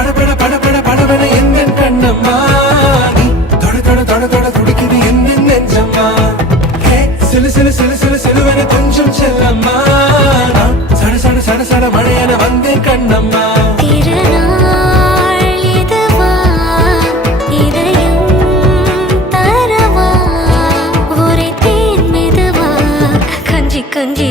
படபட படபட படபட எந்த கண்ணம்மா நீ தொட தொட தொட தொட துடிக்குது எந்த நெஞ்சம்மா ஹே சிலு சிலு சிலு சிலு சிலுவன கொஞ்சம் செல்லம்மா நான் சட சட சட சட மழையன வந்தேன் கண்ணம்மா திருநாள் இதுவா இதயம் தரவா ஒரே தேன் மெதுவா கஞ்சி கஞ்சி